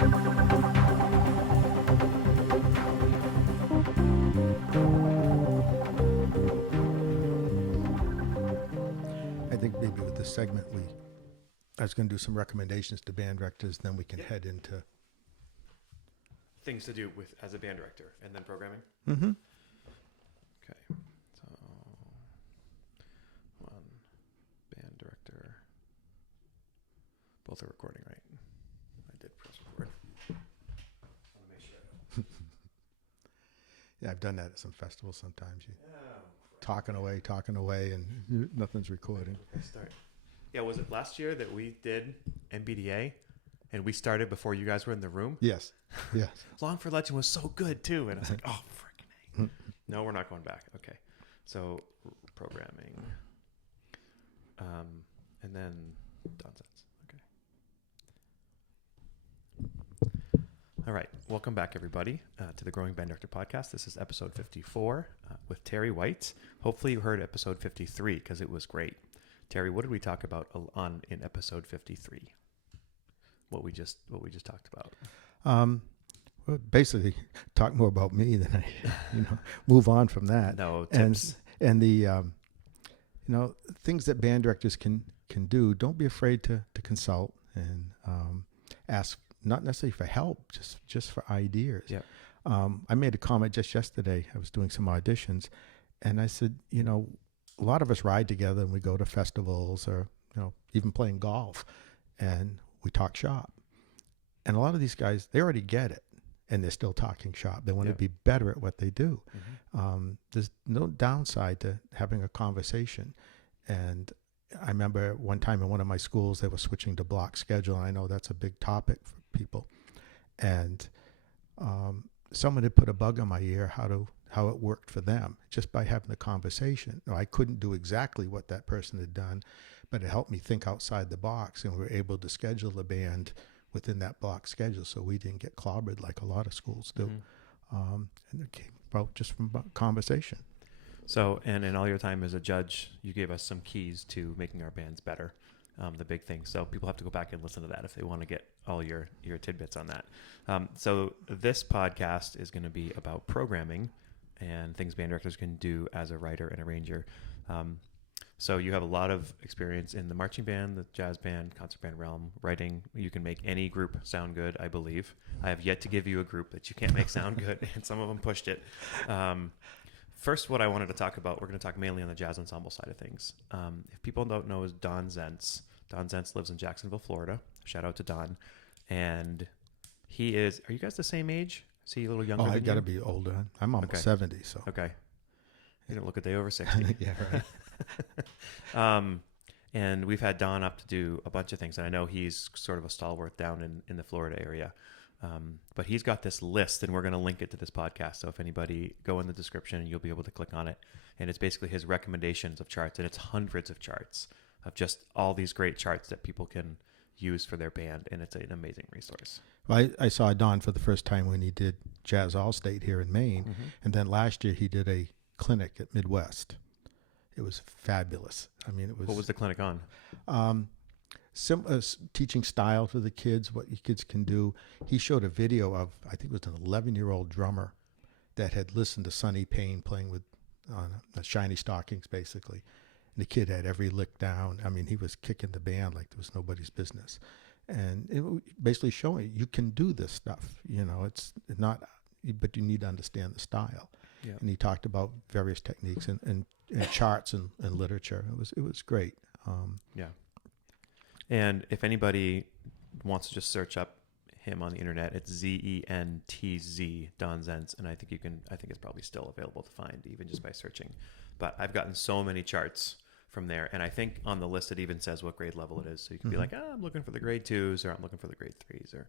I think maybe with this segment, I was going to do some recommendations to band directors, then we can head into. Things to do with as a band director and then programming. Mm-hmm. Okay. So, one band director. Both are recording, right? I did press record. I want to make sure. Yeah, I've done that at some festivals sometimes. You talking away, and nothing's recording. Okay, start. Yeah, was it last year that we did MBDA and we started before you guys were in the room? Yes. Yes. Long for Legend was so good too. And I was like, oh, freaking A. No, we're not going back. Okay. So programming. And then nonsense. Okay. All right. Welcome back, everybody, to the Growing Band Director Podcast. This is episode 54 with Terry White. Hopefully you heard episode 53 because it was great. Terry, what did we talk about in episode 53? What we just talked about. Well, basically, talk more about me than I, move on from that. No tips. And the, things that band directors can do. Don't be afraid to consult and ask, not necessarily for help, just for ideas. Yeah. I made a comment just yesterday. I was doing some auditions, and I said, a lot of us ride together and we go to festivals or, even playing golf, and we talk shop. And a lot of these guys, they already get it, and they're still talking shop. They want to be better at what they do. Mm-hmm. There's no downside to having a conversation. And I remember one time in one of my schools, they were switching to block schedule. And I know that's a big topic for people. And someone had put a bug on my ear how it worked for them just by having the conversation. I couldn't do exactly what that person had done, but it helped me think outside the box, and we were able to schedule the band within that block schedule so we didn't get clobbered like a lot of schools do. Mm-hmm. And it came about just from conversation. So, and in all your time as a judge, you gave us some keys to making our bands better, the big thing. So people have to go back and listen to that if they want to get all your tidbits on that. So this podcast is going to be about programming and things band directors can do as a writer and arranger. So you have a lot of experience in the marching band, the jazz band, concert band realm, writing. You can make any group sound good, I believe. I have yet to give you a group that you can't make sound good, and some of them pushed it. First, what I wanted to talk about, we're going to talk mainly on the jazz ensemble side of things. If people don't know, is Don Zentz. Don Zentz lives in Jacksonville, Florida. Shout out to Don. And he is, are you guys the same age? Is he a little younger than you? I got to be older. I'm almost 70, so. Okay. You don't look a day over 60. Yeah, right. And we've had Don up to do a bunch of things. And I know he's sort of a stalwart down in the Florida area. But he's got this list, and we're going to link it to this podcast. So if anybody, go in the description and you'll be able to click on it. And it's basically his recommendations of charts. And it's hundreds of charts of just all these great charts that people can use for their band. And it's an amazing resource. Well, I saw Don for the first time when he did Jazz All-State here in Maine. Mm-hmm. And then last year he did a clinic at Midwest. It was fabulous. I mean, it was. What was the clinic on? Teaching style for the kids, what your kids can do. He showed a video of, I think it was an 11-year-old drummer that had listened to Sonny Payne playing with on Shiny Stockings, basically. And the kid had every lick down. I mean, he was kicking the band like there was nobody's business. And it basically showing you can do this stuff. It's not, but you need to understand the style. Yeah. And he talked about various techniques and charts and literature. It was great. Yeah. And if anybody wants to just search up him on the internet, it's Zentz, Don Zentz, and I think it's probably still available to find even just by searching. But I've gotten so many charts from there, and I think on the list it even says what grade level it is. So you can be like, I'm looking for the grade 2s, or I'm looking for the grade 3s, or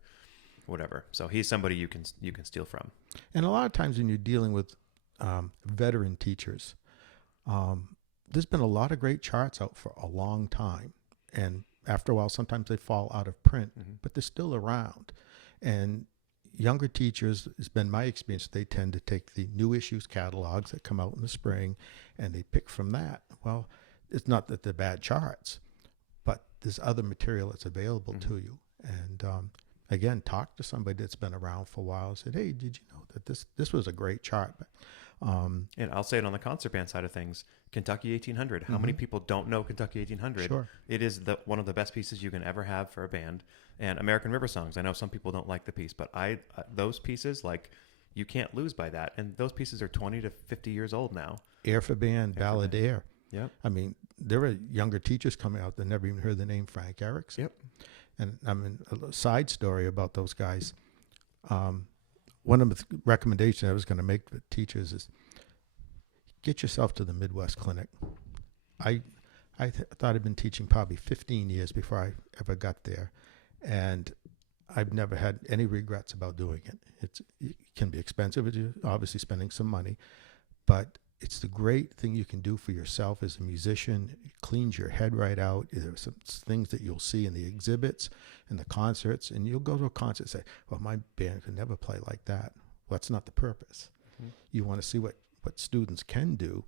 whatever. So he's somebody you can steal from. And a lot of times when you're dealing with veteran teachers, there's been a lot of great charts out for a long time, and after a while, sometimes they fall out of print, but they're still around. And younger teachers, it's been my experience, they tend to take the new issues catalogs that come out in the spring, and they pick from that. Well, it's not that they're bad charts, but there's other material that's available to you. And again, talk to somebody that's been around for a while and said, hey, did you know that this was a great chart? And I'll say it on the concert band side of things, Kentucky 1800. How many people don't know Kentucky 1800? Sure. It is one of the best pieces you can ever have for a band. And American River Songs. I know some people don't like the piece, but those pieces, like, you can't lose by that. And those pieces are 20 to 50 years old now. Air for Band, Ballad Air. Yep. I mean, there are younger teachers coming out that never even heard the name Frank Erickson. Yep. And I mean, a side story about those guys. One of the recommendations I was going to make to teachers is get yourself to the Midwest Clinic. I thought I'd been teaching probably 15 years before I ever got there, and I've never had any regrets about doing it. It can be expensive, you're obviously spending some money, but it's the great thing you can do for yourself as a musician. It cleans your head right out. There are some things that you'll see in the exhibits and the concerts, and you'll go to a concert and say, well, my band could never play like that. Well, that's not the purpose. Mm-hmm. You want to see what students can do.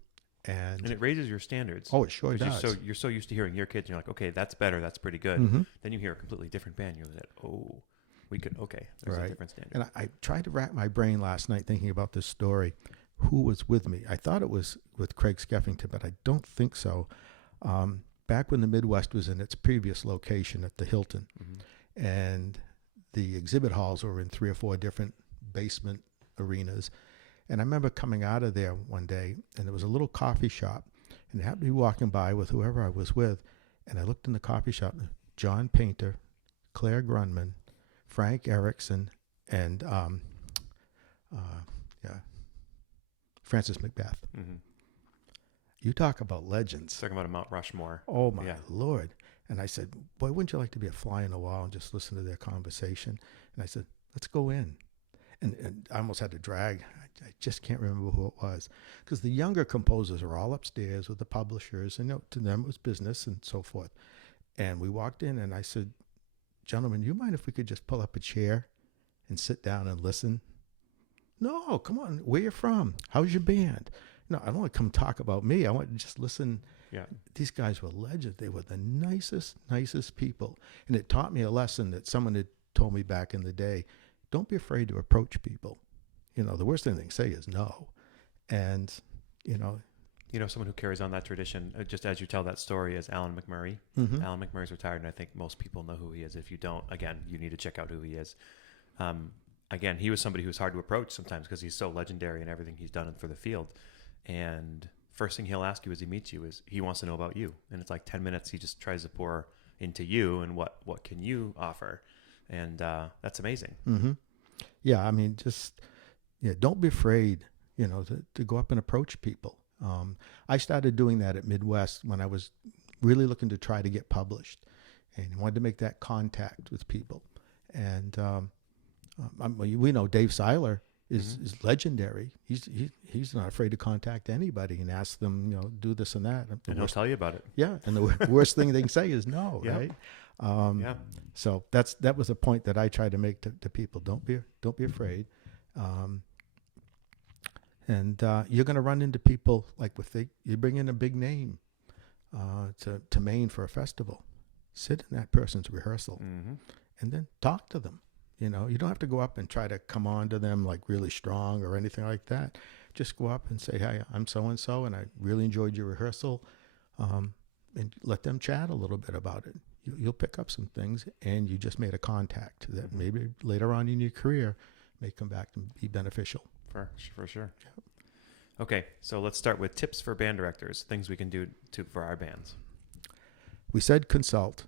And it raises your standards. Oh, it sure does. You're so used to hearing your kids, and you're like, okay, that's better, that's pretty good. Then you hear a completely different band, you're like, oh, there's a different standard. And I tried to rack my brain last night thinking about this story. Who was with me? I thought it was with Craig Skeffington, but I don't think so. Back when the Midwest was in its previous location at the Hilton, and the exhibit halls were in 3 or 4 different basement arenas. And I remember coming out of there one day, and there was a little coffee shop, and I happened to be walking by with whoever I was with, and I looked in the coffee shop, John Painter, Claire Grunman, Frank Erickson, and Francis Macbeth. You talk about legends. Talking about a Mount Rushmore. Oh, my Lord. And I said, boy, wouldn't you like to be a fly on the wall and just listen to their conversation? And I said, let's go in. And I almost had to drag. I just can't remember who it was. Because the younger composers are all upstairs with the publishers, and to them it was business and so forth. And we walked in, and I said, gentlemen, you mind if we could just pull up a chair and sit down and listen? No, come on. Where you from? How's your band? No, I don't want to come talk about me. I want to just listen. Yeah. These guys were legends. They were the nicest people. And it taught me a lesson that someone had told me back in the day. Don't be afraid to approach people. The worst thing they can say is no. And, someone who carries on that tradition, just as you tell that story, is Alan McMurray. Alan McMurray's retired, and I think most people know who he is. If you don't, again, you need to check out who he is. Again, he was somebody who was hard to approach sometimes because he's so legendary in everything he's done for the field. And first thing he'll ask you as he meets you is he wants to know about you. And it's like 10 minutes he just tries to pour into you and what can you offer. And that's amazing. Yeah, I mean, don't be afraid, to go up and approach people. I started doing that at Midwest when I was really looking to try to get published and wanted to make that contact with people. And we know Dave Seiler is legendary. He's not afraid to contact anybody and ask them, do this and that. And he'll tell you about it. Yeah, and the worst thing they can say is no, right? So that was a point that I try to make to people. Don't be afraid. And you're going to run into people like you bring in a big name to Maine for a festival. Sit in that person's rehearsal and then talk to them. You don't have to go up and try to come on to them like really strong or anything like that. Just go up and say, hey, I'm so-and-so, and I really enjoyed your rehearsal. And let them chat a little bit about it. You'll pick up some things, and you just made a contact that maybe later on in your career may come back and be beneficial. For sure. Yep. Okay, so let's start with tips for band directors, things we can do for our bands. We said consult,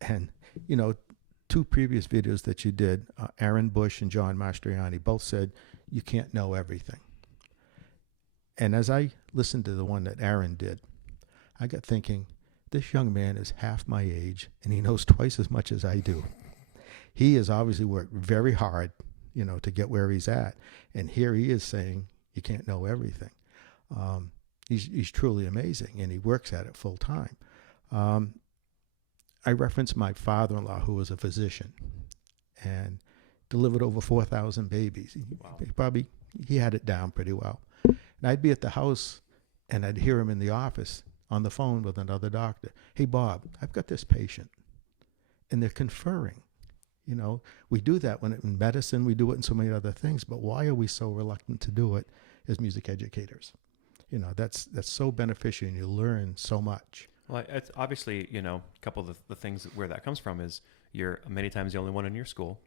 and 2 previous videos that you did, Aaron Bush and John Mastriani, both said you can't know everything. And as I listened to the one that Aaron did, I got thinking, this young man is half my age, and he knows twice as much as I do. He has obviously worked very hard, to get where he's at. And here he is saying you can't know everything. He's truly amazing, and he works at it full time. I referenced my father-in-law, who was a physician and delivered over 4,000 babies. Wow. He had it down pretty well. And I'd be at the house, and I'd hear him in the office on the phone with another doctor. Hey, Bob, I've got this patient. And they're conferring. You know, we do that when in medicine, we do it in so many other things, but why are we so reluctant to do it as music educators? You know, that's so beneficial, and you learn so much. Well, it's obviously, a couple of the things where that comes from is you're many times the only one in your school.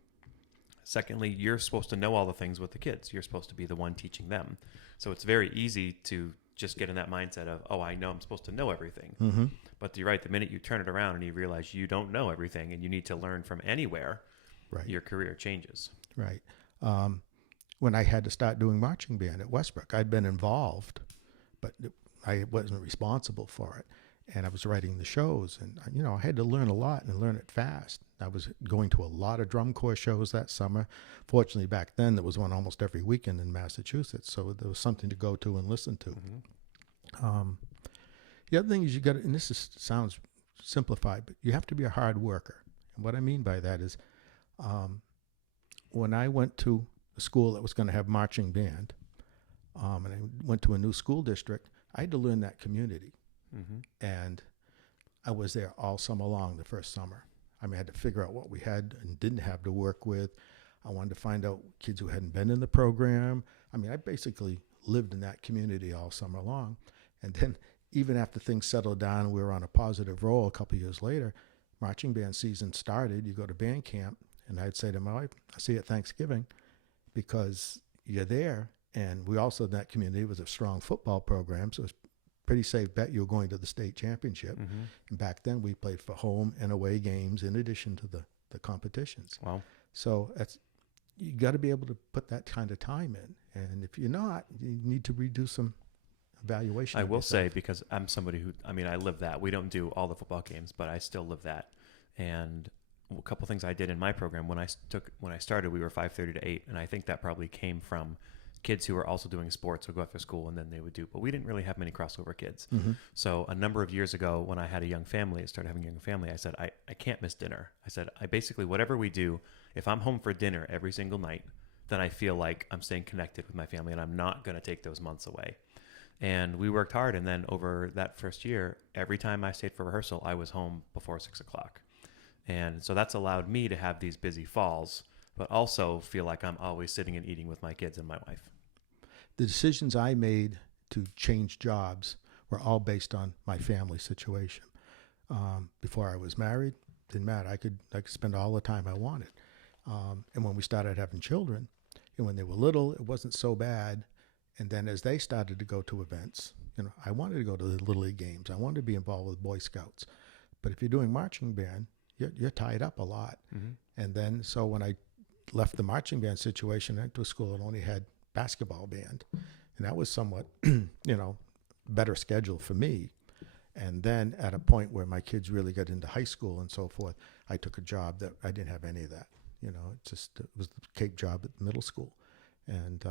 Secondly, you're supposed to know all the things with the kids. You're supposed to be the one teaching them. So it's very easy to just get in that mindset of, oh, I know I'm supposed to know everything. Mm-hmm. But you're right. The minute you turn it around and you realize you don't know everything and you need to learn from anywhere, Right. your career changes. Right. When I had to start doing marching band at Westbrook, I'd been involved, but I wasn't responsible for it. And I was writing the shows, and I had to learn a lot and learn it fast. I was going to a lot of drum corps shows that summer. Fortunately, back then there was one almost every weekend in Massachusetts, so there was something to go to and listen to. Mm-hmm. The other thing is and sounds simplified, but you have to be a hard worker. And what I mean by that is, when I went to a school that was going to have marching band, and I went to a new school district, I had to learn that community. Mm-hmm. And I was there all summer long the first summer. I mean, I had to figure out what we had and didn't have to work with. I wanted to find out kids who hadn't been in the program. I mean, I basically lived in that community all summer long. And then even after things settled down and we were on a positive roll a couple of years later, marching band season started. You go to band camp, and I'd say to my wife, I see you at Thanksgiving, because you're there. And we also, in that community, was a strong football program, so it's pretty safe bet you were going to the state championship. Mm-hmm. And back then we played for home and away games in addition to the competitions. Wow. So you got to be able to put that kind of time in. And if you're not, you need to redo some evaluation. I will say, because I'm somebody who, I live that. We don't do all the football games, but I still live that. And a couple things I did in my program when I started, we were 5:30 to 8. And I think that probably came from kids who were also doing sports would go after school, and then they would but we didn't really have many crossover kids. Mm-hmm. So a number of years ago, when I had a young family, I said, I can't miss dinner. I said, I basically, whatever we do, if I'm home for dinner every single night, then I feel like I'm staying connected with my family, and I'm not going to take those months away. And we worked hard. And then over that first year, every time I stayed for rehearsal, I was home before 6:00. And so that's allowed me to have these busy falls, but also feel like I'm always sitting and eating with my kids and my wife. The decisions I made to change jobs were all based on my family situation. Before I was married, didn't matter. I could spend all the time I wanted. And when we started having children, and when they were little, it wasn't so bad. And then as they started to go to events, I wanted to go to the Little League games. I wanted to be involved with Boy Scouts. But if you're doing marching band, you're tied up a lot. Mm-hmm. And then, so when I left the marching band situation, I went to a school that only had basketball band, and that was somewhat better schedule for me. And then at a point where my kids really got into high school and so forth, I took a job that I didn't have any of that. It was the Cape job at the middle school. And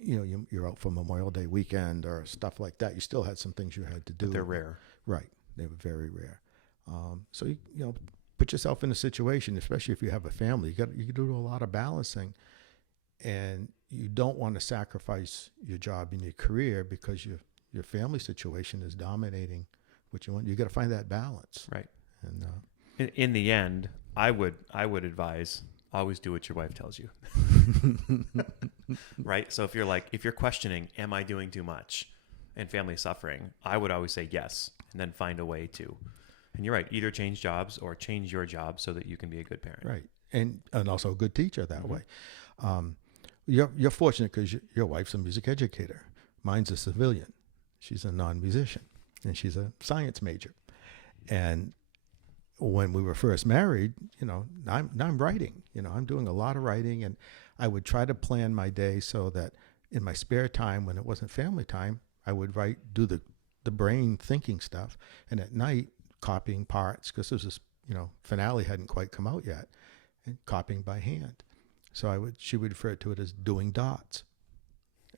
you're out for Memorial Day weekend or stuff like that. You still had some things you had to do. But they're rare. Right. They were very rare. So you put yourself in a situation, especially if you have a family, you do a lot of balancing. And you don't want to sacrifice your job and your career because your family situation is dominating what you want. You got to find that balance, right? And in the end, I would advise always do what your wife tells you, right? So if you're questioning, am I doing too much, and family suffering, I would always say yes, and then find a way to. And you're right, either change jobs or change your job so that you can be a good parent, right? And also a good teacher that mm-hmm. way. You're fortunate because your wife's a music educator. Mine's a civilian. She's a non-musician, and she's a science major. And when we were first married, I'm writing. I'm doing a lot of writing, and I would try to plan my day so that in my spare time, when it wasn't family time, I would do the brain thinking stuff, and at night copying parts because this finale hadn't quite come out yet, and copying by hand. So she would refer to it as doing dots.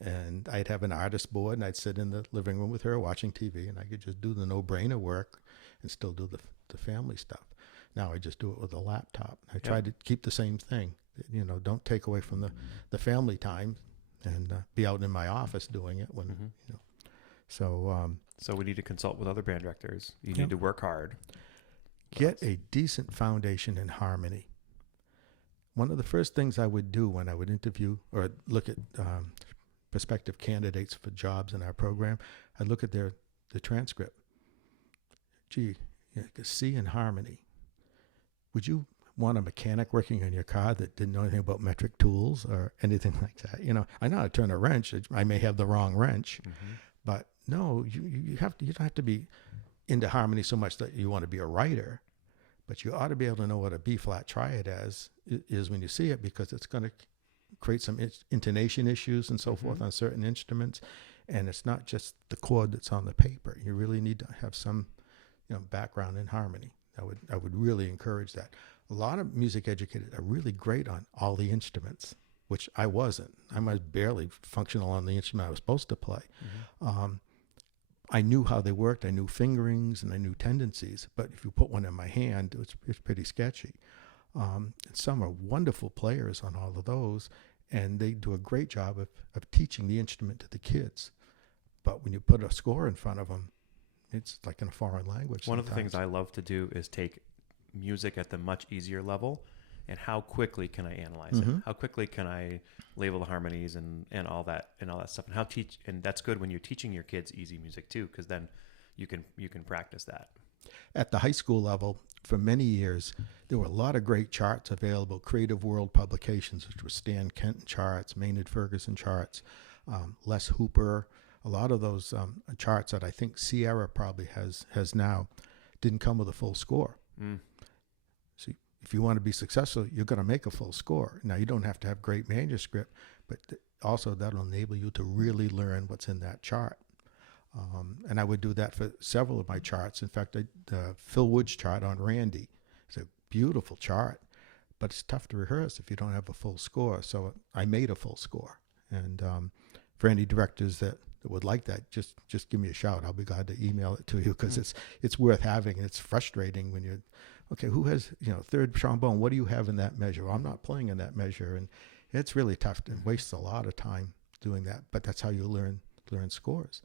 And I'd have an artist board, and I'd sit in the living room with her watching TV, and I could just do the no-brainer work and still do the family stuff. Now I just do it with a laptop. I try to keep the same thing. Don't take away from the family time and be out in my office doing it when, mm-hmm. So we need to consult with other band directors. You need to work hard. Get a decent foundation in harmony. One of the first things I would do when I would interview or look at prospective candidates for jobs in our program, I'd look at the transcript. Gee, C in harmony. Would you want a mechanic working on your car that didn't know anything about metric tools or anything like that? I know how to turn a wrench. I may have the wrong wrench, but no, you don't have to be into harmony so much that you want to be a writer, but you ought to be able to know what a B flat triad is when you see it, because it's going to create some intonation issues and so forth on certain instruments. And it's not just the chord that's on the paper. You really need to have some background in harmony. I would really encourage that. A lot of music educators are really great on all the instruments, which I wasn't. I was barely functional on the instrument I was supposed to play. I knew how they worked. I knew fingerings and I knew tendencies. But if you put one in my hand, it's pretty sketchy. Some are wonderful players on all of those, and they do a great job of teaching the instrument to the kids. But when you put a score in front of them, it's like in a foreign language. One of the things I love to do is take music at the much easier level, and how quickly can I analyze it? How quickly can I label the harmonies and all that stuff? And that's good when you're teaching your kids easy music too, because then you can practice that. At the high school level, for many years, there were a lot of great charts available. Creative World publications, which were Stan Kenton charts, Maynard Ferguson charts, Les Hooper. A lot of those charts that I think Sierra probably has now didn't come with a full score. See, if you want to be successful, you're going to make a full score. Now, you don't have to have great manuscript, but also that'll enable you to really learn what's in that chart. And I would do that for several of my charts. In fact, the Phil Woods chart on Randy is a beautiful chart, but it's tough to rehearse if you don't have a full score. So I made a full score. And for any directors that would like that, just give me a shout. I'll be glad to email it to you, because it's worth having. It's frustrating when you're, okay, who has third trombone? What do you have in that measure? Well, I'm not playing in that measure, and it's really tough and wastes a lot of time doing that. But that's how you learn scores.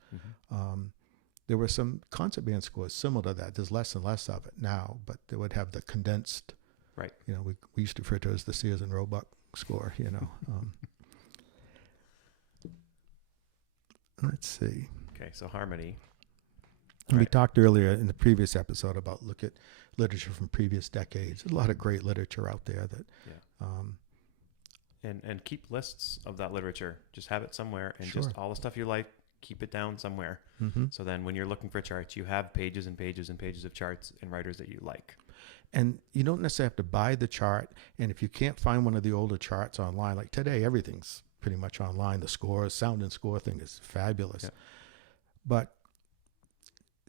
There were some concert band scores similar to that. There's less and less of it now, but they would have the condensed. Right. We used to refer to it as the Sears and Roebuck score. Let's see. Okay, so harmony. We talked earlier in the previous episode about look at literature from previous decades. There's a lot of great literature out there that. And keep lists of that literature. Just have it somewhere, and just all the stuff you like, keep it down somewhere. So then when you're looking for charts, you have pages and pages and pages of charts and writers that you like. And you don't necessarily have to buy the chart. And if you can't find one of the older charts online, like today, everything's pretty much online. The scores, sound and score thing is fabulous. But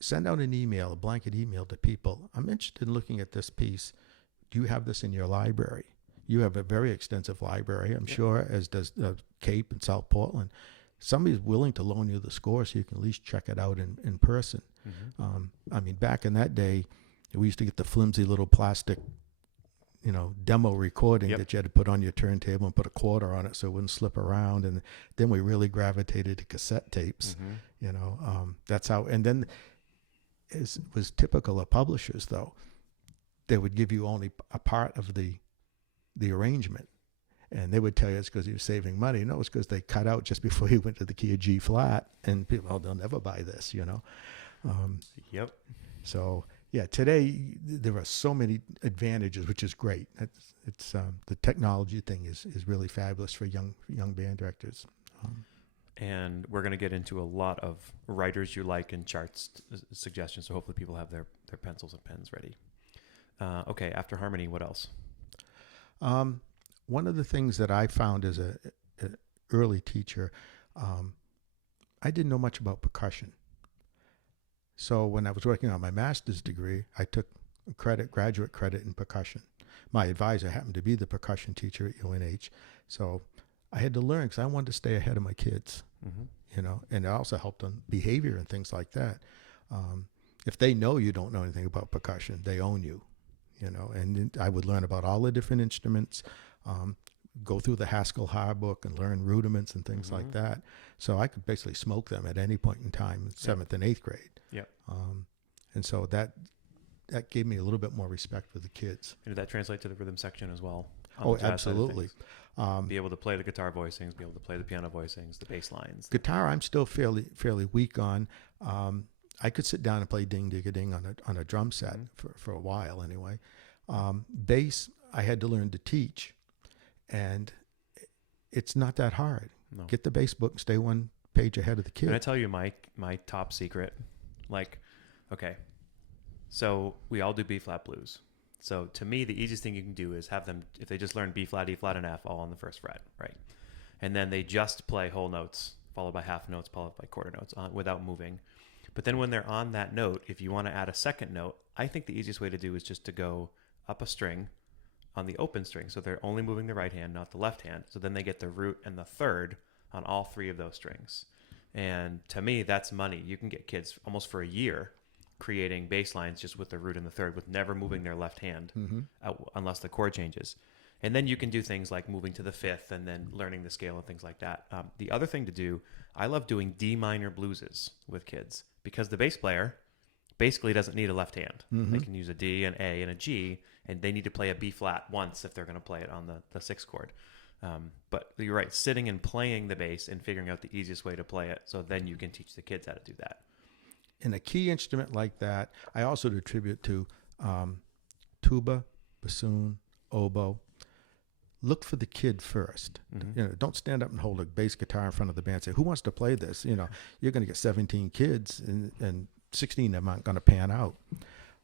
send out an email, a blanket email to people. I'm interested in looking at this piece. Do you have this in your library? You have a very extensive library, I'm sure, as does Cape and South Portland. Somebody's willing to loan you the score so you can at least check it out in person. I mean, back in that day, we used to get the flimsy little plastic, demo recording that you had to put on your turntable and put a quarter on it so it wouldn't slip around. And then we really gravitated to cassette tapes. That's how. And then it was typical of publishers, though. They would give you only a part of the arrangement, and they would tell you it's because you're saving money. No, it's because they cut out just before you went to the key of G flat, and people, they'll never buy this, So today there are so many advantages, which is great. It's the technology thing is really fabulous for young band directors. And we're going to get into a lot of writers you like and charts suggestions, so hopefully people have their pencils and pens ready. Okay, after harmony, what else? One of the things that I found as an early teacher, I didn't know much about percussion. So when I was working on my master's degree, I took graduate credit in percussion. My advisor happened to be the percussion teacher at UNH. So I had to learn because I wanted to stay ahead of my kids, and it also helped on behavior and things like that. If they know you don't know anything about percussion, they own you. And I would learn about all the different instruments, go through the Haskell Hardbook and learn rudiments and things like that. So I could basically smoke them at any point in time, 7th and 8th grade. And so that that gave me a little bit more respect for the kids. And did that translate to the rhythm section as well? On Oh, the jazz side of absolutely. things? Be able to play the guitar voicings, be able to play the piano voicings, the bass lines. Guitar, I'm still fairly weak on. I could sit down and play ding ding ding on a drum set for a while anyway. Bass, I had to learn to teach, and it's not that hard. No. Get the bass book and stay one page ahead of the kid. Can I tell you my top secret? Like, okay, so we all do B flat blues. So to me, the easiest thing you can do is have them, if they just learn B flat, E flat, and F all on the first fret, right? And then they just play whole notes, followed by half notes, followed by quarter notes without moving. But then when they're on that note, if you want to add a second note, I think the easiest way to do is just to go up a string on the open string. So they're only moving the right hand, not the left hand. So then they get the root and the third on all three of those strings. And to me, that's money. You can get kids almost for a year creating bass lines just with the root and the third with never moving their left hand unless the chord changes. And then you can do things like moving to the fifth and then learning the scale and things like that. The other thing to do, I love doing D minor blueses with kids because the bass player basically doesn't need a left hand. They can use a D, an A, and a G, and they need to play a B flat once if they're going to play it on the sixth chord. But you're right, sitting and playing the bass and figuring out the easiest way to play it, so then you can teach the kids how to do that. In a key instrument like that, I also do tribute to tuba, bassoon, oboe. Look for the kid first. Don't stand up and hold a bass guitar in front of the band and say, who wants to play this? You're going to get 17 kids and 16 of them aren't going to pan out.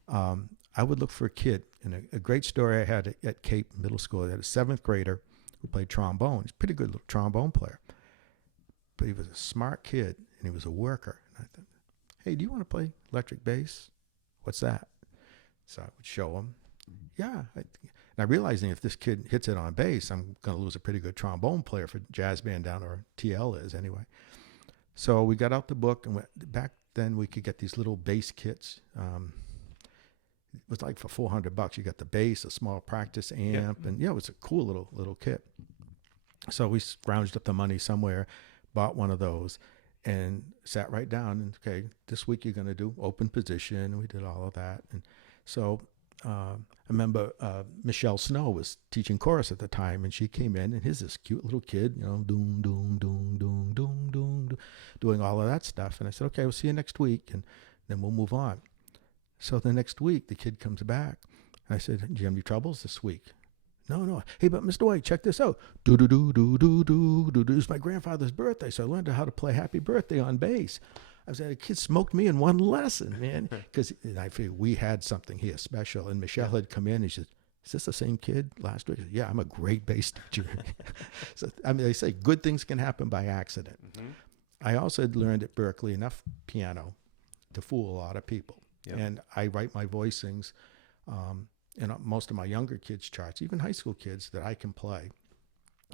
I would look for a kid. And a great story I had at Cape Middle School, I had a seventh grader who played trombone. He's a pretty good little trombone player. But he was a smart kid and he was a worker. And I thought, hey, do you want to play electric bass? What's that? So I would show him. Yeah. And I realized if this kid hits it on bass, I'm going to lose a pretty good trombone player for jazz band down, or TL is anyway. So we got out the book, and back then we could get these little bass kits. It was like for $400. You got the bass, a small practice amp, and it was a cool little kit. So we scrounged up the money somewhere, bought one of those, and sat right down and, okay, this week you're going to do open position. We did all of that. And so I remember Michelle Snow was teaching chorus at the time, and she came in, and here's this cute little kid, doom, doom, doom, doom, doom, doom, doing all of that stuff. And I said, okay, we'll see you next week, and then we'll move on. So the next week, the kid comes back, and I said, do you have any troubles this week? No. Hey, but Mr. White, check this out. Do-do-do-do-do-do-do-do. It's my grandfather's birthday, so I learned how to play Happy Birthday on bass. I was like, a kid smoked me in one lesson, man, because I figured we had something here special. And Michelle had come in, and she said, is this the same kid last week? I said, yeah, I'm a great bass teacher. So, they say good things can happen by accident. I also had learned at Berkeley enough piano to fool a lot of people. And I write my voicings and most of my younger kids' charts, even high school kids, that I can play.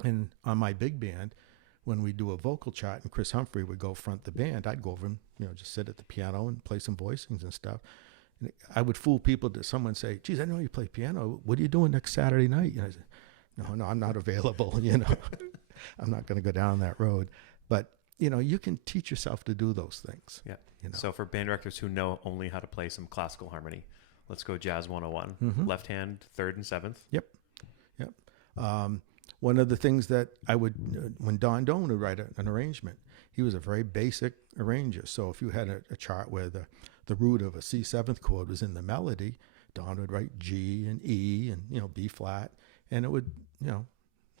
And on my big band, when we do a vocal chart and Chris Humphrey would go front the band, I'd go over and, just sit at the piano and play some voicings and stuff. And I would fool people to someone say, geez, I know you play piano. What are you doing next Saturday night? I said, no, I'm not available. I'm not going to go down that road. But, you can teach yourself to do those things. Yeah. So for band directors who know only how to play some classical harmony, let's go Jazz 101. Left hand, third and seventh. Yep. One of the things that I would, when Don Doan would write an arrangement, he was a very basic arranger. So if you had a chart where the root of a C seventh chord was in the melody, Don would write G and E and, B flat, and it would,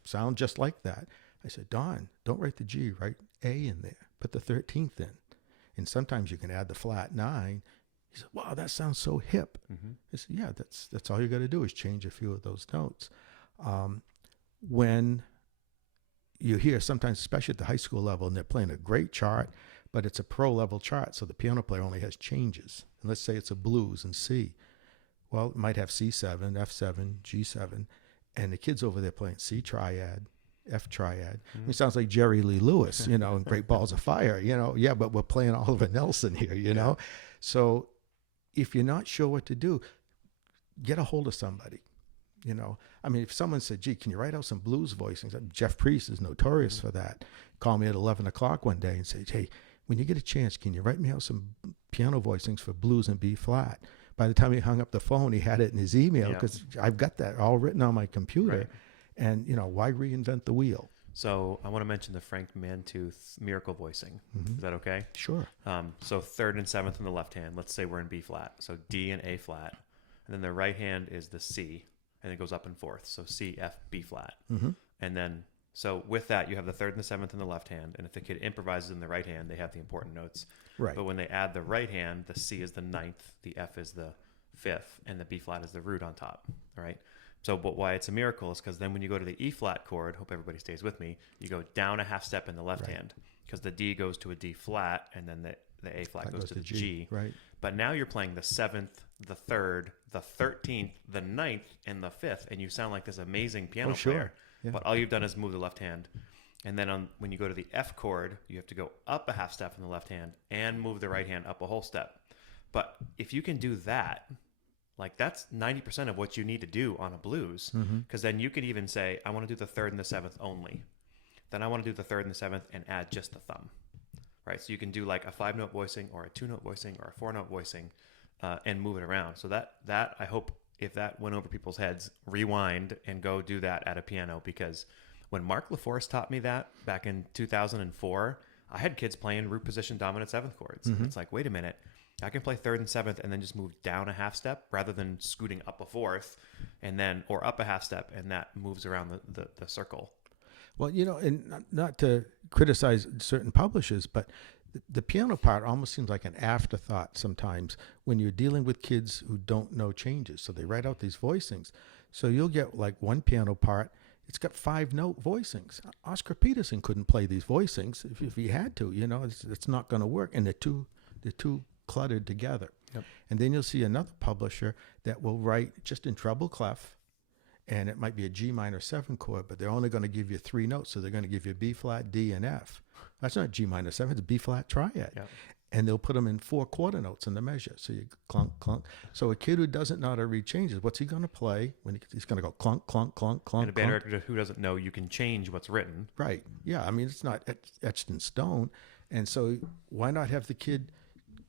sound just like that. I said, Don, don't write the G, write A in there. Put the 13th in. And sometimes you can add the flat 9. He said, wow, that sounds so hip. I said, yeah, that's all you got to do is change a few of those notes. When you hear sometimes, especially at the high school level, and they're playing a great chart, but it's a pro level chart, so the piano player only has changes. And let's say it's a blues in C. Well, it might have C7, F7, G7, and the kid's over there playing C triad, F triad. It sounds like Jerry Lee Lewis, in Great Balls of Fire, yeah, but we're playing Oliver Nelson here, know? So if you're not sure what to do, get a hold of somebody. If someone said, gee, can you write out some blues voicings? Jeff Priest is notorious for that. Call me at 11 o'clock one day and say, hey, when you get a chance, can you write me out some piano voicings for blues and B flat? by the time he hung up the phone, he had it in his email Yeah. because I've got that all written on my computer. Right. And, why reinvent the wheel? So I want to mention the Frank Mantooth miracle voicing. Is that okay? Sure. So third and seventh in the left hand. Let's say we're in B flat. So D and A flat. And then the right hand is the C. And it goes up and fourth. So C, F, B flat. And then, so with that, you have the third and the seventh in the left hand. And if the kid improvises in the right hand, they have the important notes. Right. But when they add the right hand, the C is the ninth, the F is the fifth, and the B flat is the root on top. All right. So, but why it's a miracle is because then when you go to the E flat chord, hope everybody stays with me, you go down a half step in the left hand because the D goes to a D flat and then the A flat goes to the G. Right. But now you're playing the seventh, the third, the 13th, the ninth, and the fifth, and you sound like this amazing piano player. Yeah. But all you've done is move the left hand. And then when you go to the F chord, you have to go up a half step in the left hand and move the right hand up a whole step. But if you can do that, like that's 90% of what you need to do on a blues, because then you could even say, I want to do the third and the seventh only. Then I want to do the third and the seventh and add just the thumb, right? So you can do like a 5-note voicing or a 2-note voicing or a 4-note voicing and move it around. So that I hope if that went over people's heads, rewind and go do that at a piano, because when Mark LaForest taught me that back in 2004, I had kids playing root position dominant seventh chords. And it's like, wait a minute. I can play third and seventh and then just move down a half step rather than scooting up a fourth and then, or up a half step, and that moves around the circle. Well, and not to criticize certain publishers, but the piano part almost seems like an afterthought sometimes when you're dealing with kids who don't know changes. So they write out these voicings. So you'll get like one piano part, it's got 5-note voicings. Oscar Peterson couldn't play these voicings if he had to, it's not going to work. And they're too cluttered together. Yep. And then you'll see another publisher that will write just in treble clef, and it might be a G minor 7 chord, but they're only going to give you 3 notes. So they're going to give you B flat, D, and F. That's not G minor 7, it's B flat triad. Yep. And they'll put them in 4 quarter notes in the measure. So you clunk, clunk. So a kid who doesn't know how to read changes, what's he going to play? He's going to go clunk, clunk, clunk, clunk. And a band director who doesn't know, you can change what's written. Right. Yeah. I mean, it's not etched in stone. And so why not have the kid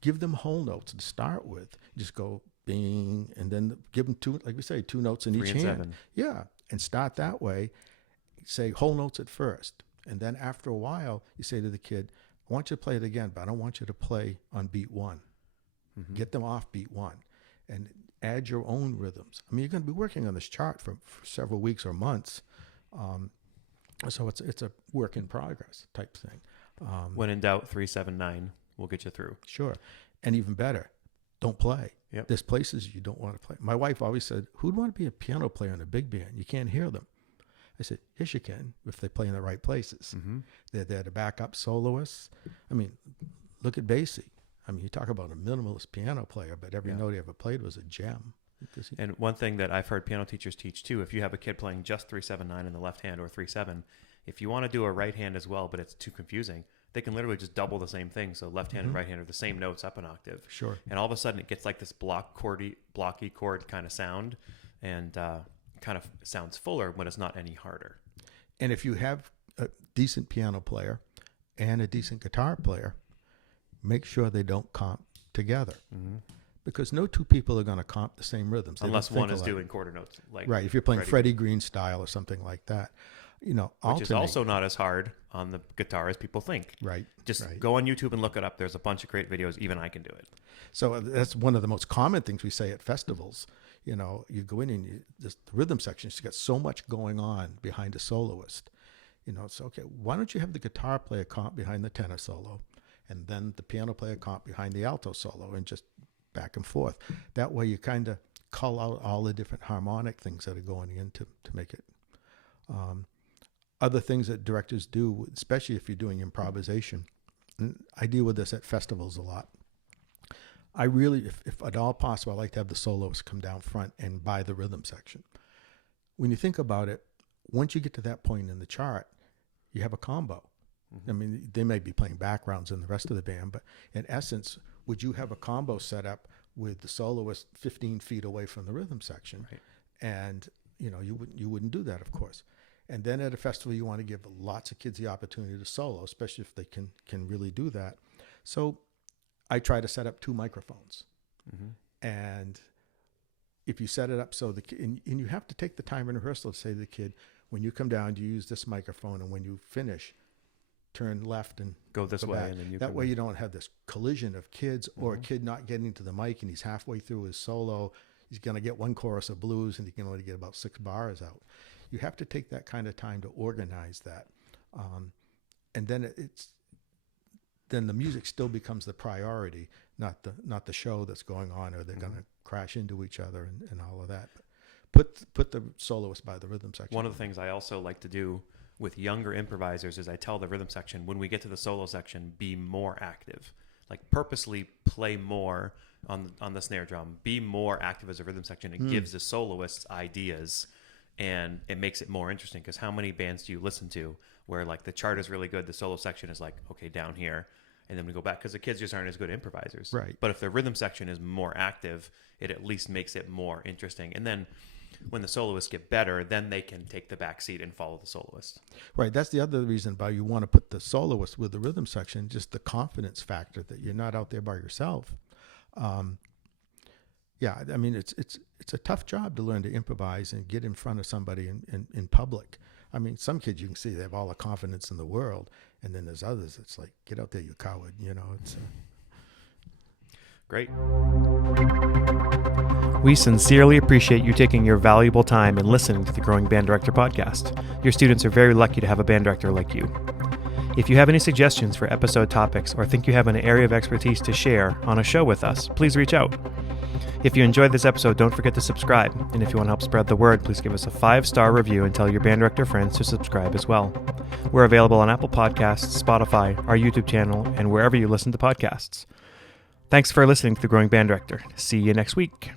give them whole notes to start with? Just go bing, and then give them 2, like we say, 2 notes in 3 each and hand. 7. Yeah. And start that way. Say whole notes at first. And then after a while, you say to the kid, I want you to play it again, but I don't want you to play on beat 1. Get them off beat 1 and add your own rhythms. I mean, you're going to be working on this chart for several weeks or months. So it's a work in progress type thing. When in doubt, 3-7-9 will get you through. Sure. And even better, don't play. Yep. There's places you don't want to play. My wife always said, who'd want to be a piano player in a big band? You can't hear them. I said, yes, you can, if they play in the right places. They're there to back up soloists. I mean, look at Basie. I mean, you talk about a minimalist piano player, but every note he ever played was a gem. And one thing that I've heard piano teachers teach too, if you have a kid playing just 3-7-9 in the left hand or 3-7, if you want to do a right hand as well, but it's too confusing, they can literally just double the same thing. So left hand and right hand are the same notes up an octave. Sure. And all of a sudden it gets like this blocky chord kind of sound, and kind of sounds fuller when it's not any harder. And if you have a decent piano player and a decent guitar player, make sure they don't comp together. Because no two people are going to comp the same rhythms. Unless one is doing quarter notes. Right. If you're playing Freddie Green style or something like that. Which is also not as hard on the guitar as people think. Right. Just go on YouTube and look it up. There's a bunch of great videos. Even I can do it. So that's one of the most common things we say at festivals. You go in and the rhythm section, she's got so much going on behind a soloist. It's okay. Why don't you have the guitar player comp behind the tenor solo, and then the piano player comp behind the alto solo, and just back and forth. That way you kind of cull out all the different harmonic things that are going in to make it. Other things that directors do, especially if you're doing improvisation, and I deal with this at festivals a lot. I really, if at all possible, I like to have the soloist come down front and buy the rhythm section. When you think about it, once you get to that point in the chart, you have a combo. I mean, they may be playing backgrounds in the rest of the band, but in essence, would you have a combo set up with the soloist 15 feet away from the rhythm section? Right. And, you wouldn't do that, of course. And then at a festival, you want to give lots of kids the opportunity to solo, especially if they can really do that. So I try to set up 2 microphones. And if you set it up so and you have to take the time in rehearsal to say to the kid, when you come down, you use this microphone, and when you finish, turn left and go this way. back. And then that way you don't have this collision of kids or a kid not getting to the mic and he's halfway through his solo. He's going to get one chorus of blues and he can only get about 6 bars out. You have to take that kind of time to organize that. And then then the music still becomes the priority, not the show that's going on, or they're going to crash into each other and all of that. But put the soloist by the rhythm section. One of the things I also like to do with younger improvisers is I tell the rhythm section, when we get to the solo section, be more active. Like purposely play more on the snare drum, be more active as a rhythm section. It gives the soloists ideas, and it makes it more interesting, because how many bands do you listen to where like the chart is really good, the solo section is like, okay, down here, and then we go back, because the kids just aren't as good improvisers. Right. But if the rhythm section is more active, it at least makes it more interesting. And then when the soloists get better, then they can take the back seat and follow the soloist. Right. That's the other reason why you want to put the soloist with the rhythm section, just the confidence factor that you're not out there by yourself. Yeah, I mean, it's a tough job to learn to improvise and get in front of somebody in public. I mean, some kids you can see they have all the confidence in the world, and then there's others. It's like, get out there, you coward. You know, it's great. We sincerely appreciate you taking your valuable time and listening to the Growing Band Director podcast. Your students are very lucky to have a band director like you. If you have any suggestions for episode topics or think you have an area of expertise to share on a show with us, please reach out. If you enjoyed this episode, don't forget to subscribe. And if you want to help spread the word, please give us a 5-star review and tell your band director friends to subscribe as well. We're available on Apple Podcasts, Spotify, our YouTube channel, and wherever you listen to podcasts. Thanks for listening to The Growing Band Director. See you next week.